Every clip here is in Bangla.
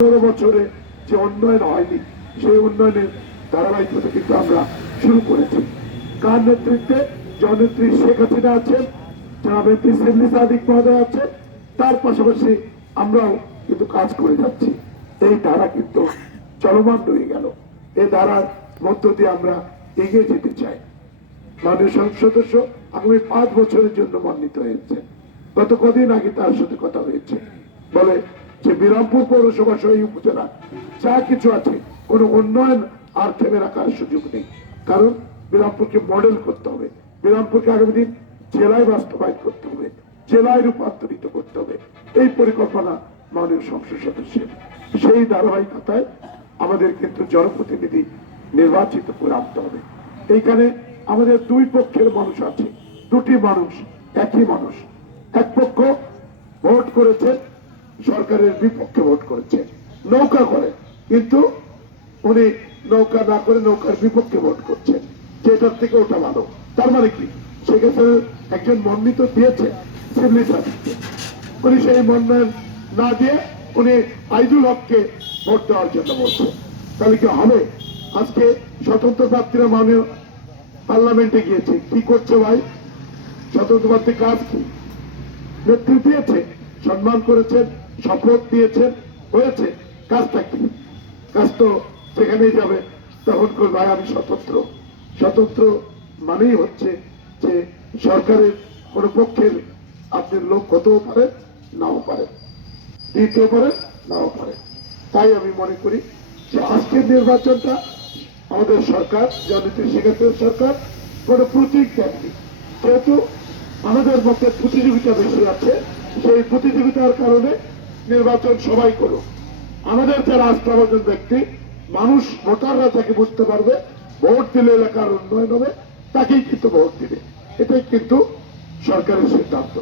বছরে যে উন্নয়ন হয়নি সেই উন্নয়নের ধারাবাহিকতা কিন্তু আমরা শুরু করেছি। কার নেতৃত্বে? জননেত্রী শেখ হাসিনা আছেন, জনাবেত্রী শিবলি সাদিক মহোদয় আছেন, তার পাশাপাশি আমরাও কিন্তু কাজ করে যাচ্ছি। এই ধারা কিন্তু চলমান রয়ে গেল। এই ধারার মধ্য দিয়ে আমরা এগিয়ে যেতে চাই। মাননীয় সংসদ সদস্য আগামী 5 বছরের জন্য মনোনীত হয়েছে। গত কদিন আগে তার সাথে কথা হয়েছে, বলে যে বিরামপুর পৌরসভা সহ এই উপজেলা যা কিছু আছে কোন উন্নয়ন আর থেমে রাখার সুযোগ নেই। কারণ বিরামপুরকে মডেল করতে হবে, বিরামপুরকে আগামী দিন জেলায় বাস্তবায়ন করতে হবে, জেলায় রূপান্তরিত করতে হবে। এই পরিকল্পনা মাননীয় সংসদ সদস্যের। সেই ধারাবাহিকতায় আমাদের কিন্তু জনপ্রতিনিধি নির্বাচিত করে আনতে হবে। এইখানে আমাদের দুই পক্ষের মানুষ আছে, দুটি মানুষ একই মানুষ। এক পক্ষ ভোট করেছে সরকারের বিপক্ষে, ভোট করেছে নৌকা করে, কিন্তু উনি নৌকা না করে নৌকার বিপক্ষে ভোট করছেন, যেটার থেকে ওটা ভালো। তার মানে কি? সেক্ষেত্রে একজন মনোনীত দিয়েছে শিবলি সাদিককে, উনি সেই মনোনয়ন না দিয়ে উনি আইদুল হককে ভোট দেওয়ার জন্য বলছেন। তাহলে কি হবে? আজকে স্বতন্ত্র প্রার্থীরা মাননীয় পার্লামেন্টে গিয়েছে, কি করছে ভাই? স্বতন্ত্র প্রার্থী কাজ কি? নেতৃত্ব দিয়েছে, সম্মান করেছেন, শপথ দিয়েছেন, হয়েছে। কাজটা কি? কাজ তো সেখানেই যাবে তখন করে ভাই আমি স্বতন্ত্র। স্বতন্ত্র মানেই হচ্ছে যে সরকারের কোন পক্ষের আপনার লোক হতেও পারে, নাও পারে, দিতেও পারে, নাও পারে। তাই আমি মনে করি যে আজকের নির্বাচনটা আমাদের সরকার, জননেত্রী শেখ হাসিনার সরকার কোন প্রতীক দেননি। যেহেতু আমাদের মধ্যে প্রতিযোগিতা বেশি আছে, সেই প্রতিযোগিতার কারণে নির্বাচন সবাই করুক। আমাদের যারা আস্থাভাজন ব্যক্তি, মানুষ ভোটাররা যাকে বুঝতে পারবে ভোট দিলে এলাকার উন্নয়ন হবে, তাকেই কিন্তু ভোট দিবে। এটাই কিন্তু সরকারের সিদ্ধান্ত।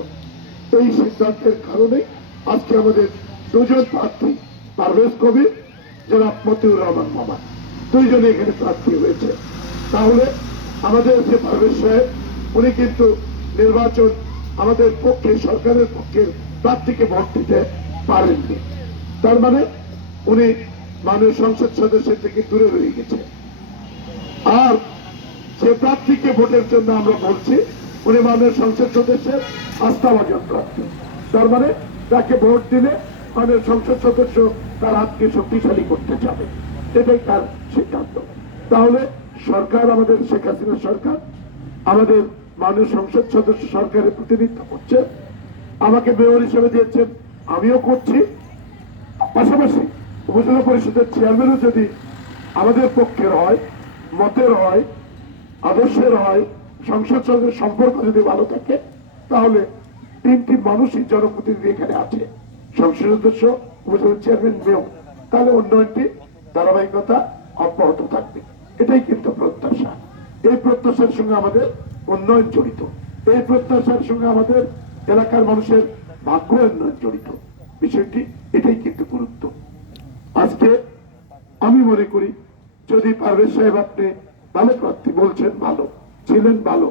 এই সিদ্ধান্তের কারণে আজকে আমাদের দুজন প্রার্থী, পারভেজ কবির, জনাব মতিউর রহমান মামা, দুইজনে এখানে প্রার্থী হয়েছে। তাহলে আমাদের যে পারভেজ সাহেব, উনি কিন্তু নির্বাচন আমাদের পক্ষে, সরকারের পক্ষের প্রার্থীকে ভোট দিতে পারেননি। তার মানে উনি মাননীয় সংসদ সদস্যের থেকে দূরে রয়ে গেছে। আর যে প্রার্থীকে ভোটের জন্য আমরা বলছি, উনি মাননীয় সংসদ সদস্যের আস্থাভাজন প্রার্থী। তার মানে তাকে ভোট দিলে মাননীয় সংসদ সদস্য তার হাতকে শক্তিশালী করতে চাবে, এটাই তার সিদ্ধান্ত। তাহলে সরকার, আমাদের শেখ হাসিনা সরকার, আমাদের মাননীয় সংসদ সদস্য সরকারের প্রতিনিধিত্ব করছে, আমাকে মেয়র হিসেবে দিয়েছেন, আমিও করছি। পাশাপাশি উপজেলা পরিষদের চেয়ারম্যানও যদি আমাদের পক্ষের হয়, মতের হয়, আদর্শের হয়, সংসদ সদস্যের সম্পর্ক যদি ভালো থাকে, তাহলে তিনটি মানুষই জনপ্রতিনিধি এখানে আছে, সংসদ সদস্য, উপজেলা চেয়ারম্যান, মেয়র। তাহলে উন্নয়নটি ধারাবাহিকতা অব্যাহত থাকবে, এটাই কিন্তু প্রত্যাশা। এই প্রত্যাশার সঙ্গে আমাদের উন্নয়ন জড়িত, এই প্রত্যাশার সঙ্গে আমাদের এলাকার মানুষের ভাগ্য উন্নয়ন জড়িত। বিষয়টি এটাই কিন্তু গুরুত্ব। আজকে আমি মনে করি যদি পারভেজ সাহেব আপনি ভালো প্রার্থী বলছেন, ভালো ছিলেন, ভালো,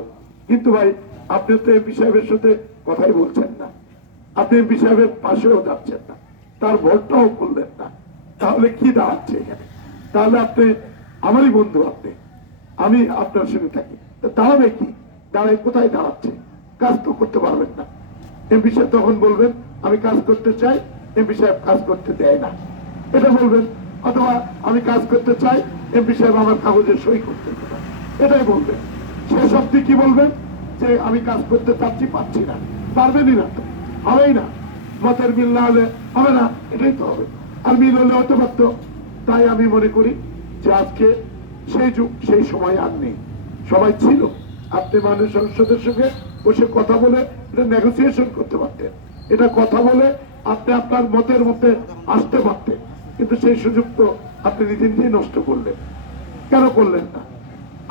কিন্তু ভাই আপনি তো এমপি সাহেবের সাথে কথাই বলছেন না, আপনি এমপি সাহেবের পাশেও যাচ্ছেন না, তার ভোটটাও করলেন না, তাহলে কি দাঁড়াচ্ছে এখানে? তাহলে আপনি আমারই বন্ধু, আপনি, আমি আপনার সঙ্গে থাকি, দাঁড়াবে কি? দাঁড়ায় কোথায় দাঁড়াচ্ছে? কাজ তো করতে পারবেন না। এমপি সাহেব তখন বলবেন আমি কাজ করতে চাই, এমপি সাহেব কাজ করতে দেয় না, এটা বলবেন। অথবা আমি কাজ করতে চাই, এমপি সাহেব আমার কাগজে সই করতে দেয় না, এটাই বলবেন। শেষ অব্দি কি বলবেন? যে আমি কাজ করতে চাচ্ছি, পাচ্ছি না। পারবেনই না, তো হবেই না। মতের মিল না হলে হবে না, এটাই তো হবে। আর মিল হলে হতে পারত। তাই আমি মনে করি যে আজকে সেই যুগ, সেই সময় আর নেই। সবাই ছিল, আপনি মাননীয় সংসদের সঙ্গে বসে কথা বলে এটা নেগোসিয়েশন করতে পারতেন, এটা কথা বলে আপনি আপনার মতের মধ্যে আসতে পারতেন, কিন্তু সেই সুযোগ তো আপনি নিজে নিজেই নষ্ট করলেন। কেন করলেন না?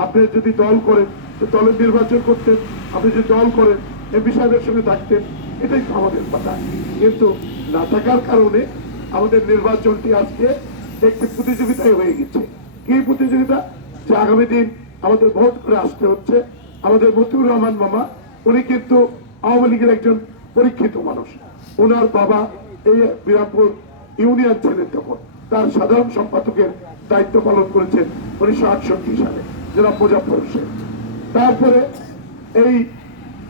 আপনি যদি দল করেন তো দলের নির্বাচন করতেন, আপনি যদি দল করেন এমপি সাহেবের সঙ্গে থাকতেন, এটাই তো আমাদের কথা। কিন্তু না থাকার কারণে আমাদের নির্বাচনটি আজকে একটি প্রতিযোগিতায় হয়ে গেছে। কি প্রতিযোগিতা? যে আগামী দিন আমাদের ভোট করে আসতে হচ্ছে। আমাদের মতিউর রহমান মামা, উনি কিন্তু আওয়ামী লীগের একজন পরীক্ষিত মানুষ। ওনার বাবা এই বিরামপুর ইউনিয়ন ছিলেন তখন, তার সাধারণ সম্পাদকের দায়িত্ব পালন করেছেন 1968 সালে জনাব মুজাফফর হোসেন। তারপরে এই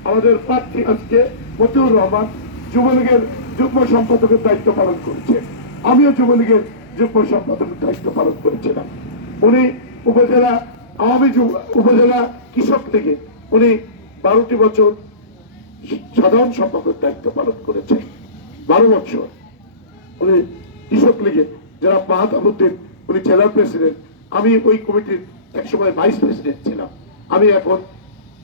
আমাদের প্রার্থী আজকে মতিউর রহমান যুবলীগের যুগ্ম সম্পাদকের দায়িত্ব পালন করেছে, আমিও যুবলীগের যুগ্ম সম্পাদকের দায়িত্ব পালন করেছিলাম। উনি উপজেলা উপজেলা কৃষক লীগে উনি 12টি বছর সাধারণ সম্পাদকের দায়িত্ব পালন করেছেন। 12 বছর উনি কৃষক লীগে যারা মাহাতাবুদ্দিন উনি জেলার প্রেসিডেন্ট, আমি ওই কমিটির একসময় ভাইস প্রেসিডেন্ট ছিলাম। আমি এখন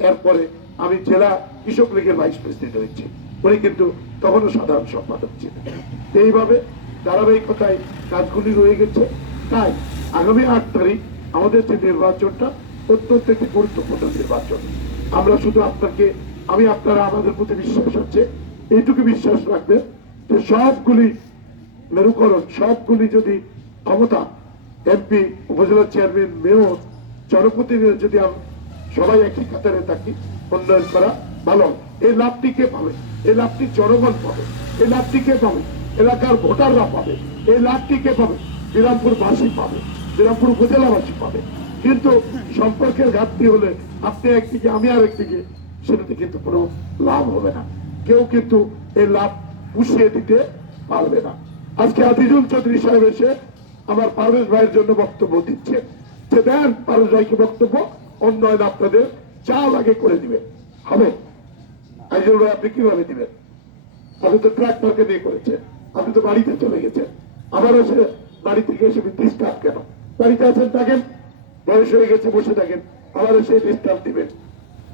এরপরে আমি জেলা কৃষক লীগের ভাইস প্রেসিডেন্ট হয়েছি, উনি কিন্তু তখনও সাধারণ সম্পাদক ছিলেন। এইভাবে ধারাবাহিকতায় কাজগুলি রয়ে গেছে। তাই আগামী 8 তারিখ আমাদের যে নির্বাচনটা অত্যন্ত একটি গুরুত্বপূর্ণ নির্বাচন। আমরা শুধু আপনারা আমাদের প্রতি বিশ্বাস হচ্ছে, এইটুকু বিশ্বাস রাখবেন যে সবগুলি মেরুকরণ, সবগুলি যদি ক্ষমতা, এমপি, উপজেলা চেয়ারম্যান, মেয়র, জনপ্রতিনিধি যদি সবাই একই কাতারে থাকি, উন্নয়ন করা ভালো। এই লাভটি কে পাবে? এই লাভটি জনগণ পাবে। এই লাভটি কে পাবে? এলাকার ভোটাররা পাবে। এই লাভটি কে পাবে? বিরামপুর বাসী পাবে, বিরামপুর উপজেলাবাসী পাবে। কিন্তু সম্পর্কের ঘাটতি হলে আপনি একদিকে আমি আর একদিকে, সেটাতে কিন্তু কোনো লাভ হবে না। কেউ কিন্তু এই লাভ পুষিয়ে দিতে পারবে না। আজকে আজিজুল চৌধুরী সাহেব এসে আমার পারভেজ ভাইয়ের জন্য বক্তব্য দিচ্ছে, যে দেন পারভেজ ভাইকে বক্তব্য, উন্নয়ন আপনাদের যা লাগে করে দিবে। হবে? আজিজুল ভাই আপনি কিভাবে দিবেন? আপনি তো ট্রাক্টরকে নিয়ে করেছেন, আপনি তো বাড়িতে চলে গেছেন, আবার এসে বাড়ি থেকে এসে ডিস্টার্ব কেন? বাড়িতে আছেন, থাকেন, বয়স হয়ে গেছে, বসে থাকেন, আবার এসে ডিস্টার্ব দিবেন।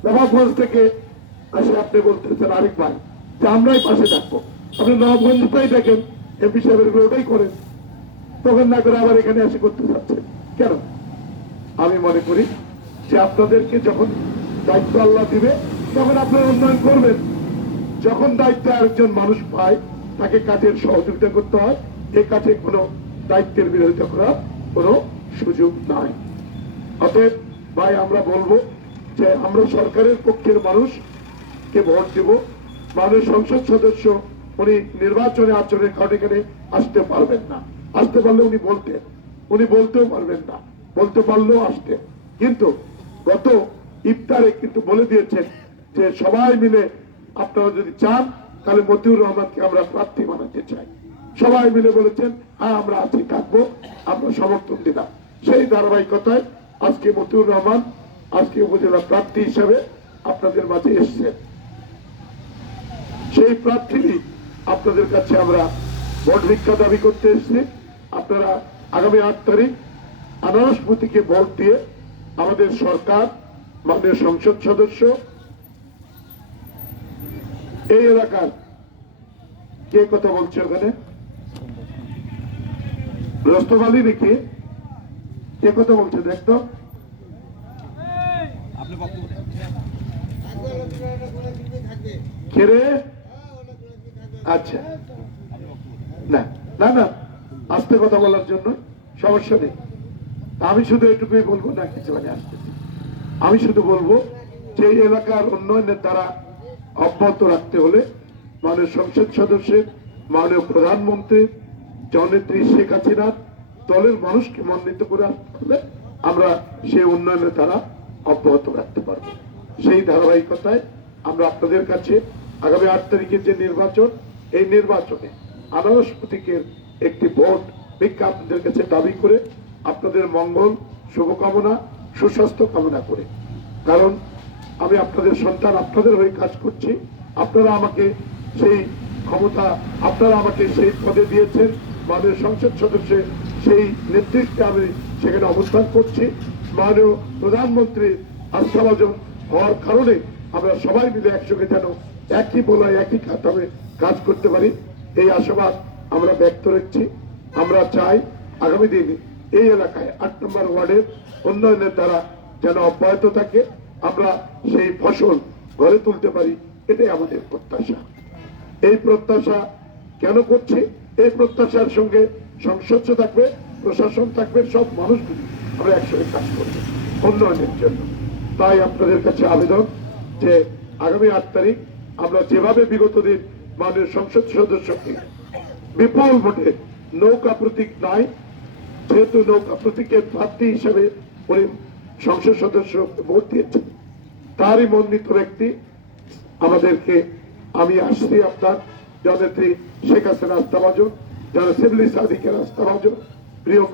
নবাবগঞ্জ থেকে আসে আপনি বলতেছেন আরেক ভাই যে আমরাই পাশে থাকবো। আপনি নবাবগঞ্জটাই দেখেন, এমপি সাহেবের ওটাই করেন, তখন না করে আবার এখানে এসে করতে চাচ্ছেন কেন? আমি মনে করি যে আপনাদেরকে যখন দায়িত্ব আল্লাহ দিবে তখন আপনারা উন্নয়ন করবেন। যখন দায়িত্ব একজন মানুষ পায়, তাকে কাজের সহযোগিতা করতে হয়। এই কাজে কোনো দায়িত্বের বিরোধিতা করার কোনো সুযোগ নাই। অতএব ভাই আমরা বলবো যে আমরা সরকারের পক্ষের মানুষকে ভোট দেব। মাননীয় সংসদ সদস্য উনি নির্বাচনে আচরণের কারণে এখানে আসতে পারবেন না। আসতে পারলে উনি বলতেন, উনি বলতেও পারবেন না, বলতে পারলেও আসতেন। কিন্তু গত ইফতারে কিন্তু বলে দিয়েছেন যে সবাই মিলে আপনারা যদি চান তাহলে মতিউর রহমানকে আমরা প্রার্থী বানাতে চাই। সবাই মিলে বলেছেন হ্যাঁ আমরা আছি, থাকবো, আমরা সমর্থন দিলাম। সেই ধারাবাহিকতায় আজকে মতিউর রহমান আজকে উপজেলা প্রার্থী হিসেবে আপনাদের মাঝে এসছেন। সেই প্রার্থীরই আপনাদের কাছে আমরা ভোট ভিক্ষা দাবি করতে এসেছি। আপনারা আগামী 8 তারিখ আনারস প্রতীকে ভোট দিয়ে আমাদের সরকার, মাননীয় সংসদ সদস্য, এই এলাকার কে কথা বলছে ওখানে, রস্তম আলী নাকি কে কথা বলছে দেখতো, খেরে? আচ্ছা, না না না, আস্তে কথা বলার জন্য সমস্যা নেই। আমি শুধু এটুকুই বলবো, না কিছু মানে আসতেছি, আমি শুধু বলবো যে এই এলাকার উন্নয়নের দ্বারা অব্যাহত রাখতে হলে মাননীয় সংসদ সদস্যের, মাননীয় প্রধানমন্ত্রী জননেত্রী শেখ হাসিনার দলের মানুষকে মনোনীত করে আসতে হলে আমরা সেই উন্নয়নের দ্বারা অব্যাহত রাখতে পারবো। সেই ধারাবাহিকতায় আমরা আপনাদের কাছে আগামী 8 তারিখের যে নির্বাচন, এই নির্বাচনে আনারস প্রতীকের একটি ভোট ভিক্ষা আপনাদের কাছে দাবি করে আপনাদের মঙ্গল, শুভকামনা, সুস্বাস্থ্য কামনা করে। কারণ আমি আপনাদের সন্তান, আপনাদের হয়ে কাজ করছি। আপনারা আমাকে সেই ক্ষমতা, আপনারা আমাকে সেই পদে দিয়েছেন, মাননীয় সংসদ সদস্যের সেই নেতৃত্বে আমি সেখানে অবস্থান করছি। মাননীয় প্রধানমন্ত্রীর আস্থাভাজন হওয়ার কারণে আমরা সবাই মিলে একসঙ্গে যেন একই বলায় একই কাতারে কাজ করতে পারি, এই আশাবাদ আমরা ব্যক্ত রাখছি। আমরা চাই আগামী দিনে এই এলাকায় 8 নম্বর ওয়ার্ডের উন্নয়নের দ্বারা যেন অব্যাহত থাকে, আমরা সেই ফসল ঘরে তুলতে পারি, এটাই আমাদের প্রত্যাশা। এই প্রত্যাশা কেন করছি? এই প্রত্যাশার সঙ্গে সংসদ থাকবে, প্রশাসন থাকবে, সব মানুষগুলি আমরা একসঙ্গে কাজ করবো উন্নয়নের জন্য। তাই আপনাদের কাছে আবেদন যে আগামী 8 তারিখ আমরা যেভাবে বিগত দিন মাননীয় সংসদ সদস্যকে বিপুল ভোটে নৌকা প্রতীক নয়, যেহেতু নৌকা প্রতীকের প্রার্থী হিসেবে উনি সংসদ সদস্য ভোট দিয়েছেন, তারই মনোনীত ব্যক্তি আমাদেরকে, আমি আসছি আপনার জননেত্রী শেখ হাসিনা আস্থাভাজন, যারা সিভিল সাদিকের আস্থাভাজন প্রিয়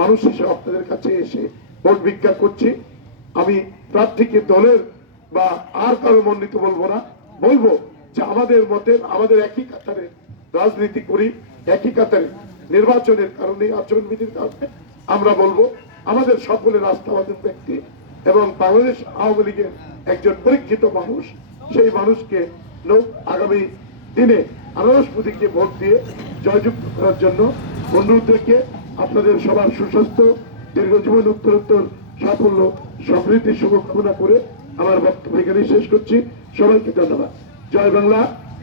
মানুষ হিসেবে আপনাদের কাছে এসে ভোট ভিক্ষা করছি। আমি প্রার্থীকে দলের বা আর কারো মনোনীত বলবো না, বলবো যে আমাদের মতে আমাদের একই কাতারে রাজনীতি করি, একই কাতারে নির্বাচনের কারণে, আচরণবিধির কারণে আমরা বলবো আমাদের সকলের আস্থাভাজন ব্যক্তি এবং বাংলাদেশ আওয়ামী লীগের একজন পরীক্ষিত মানুষ, সেই মানুষকে আগামী দিনে আনারস প্রতীকে ভোট দিয়ে জয়যুক্ত করার জন্য অনুরোধ রেখে আপনাদের সবার সুস্বাস্থ্য, দীর্ঘজীবন, উত্তরোত্তর সাফল্য, সমৃদ্ধি শুভকামনা করে আমার বক্তব্য এখানে শেষ করছি। সবাইকে ধন্যবাদ। জয় বাংলা,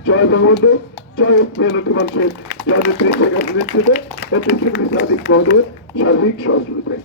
জয় বঙ্গবন্ধু, জয় মেহনতি মানুষের জননেত্রী শেখ হাসিনার নেতৃত্বে সাদিক মহোদয়ের সার্বিক সহযোগিতায়।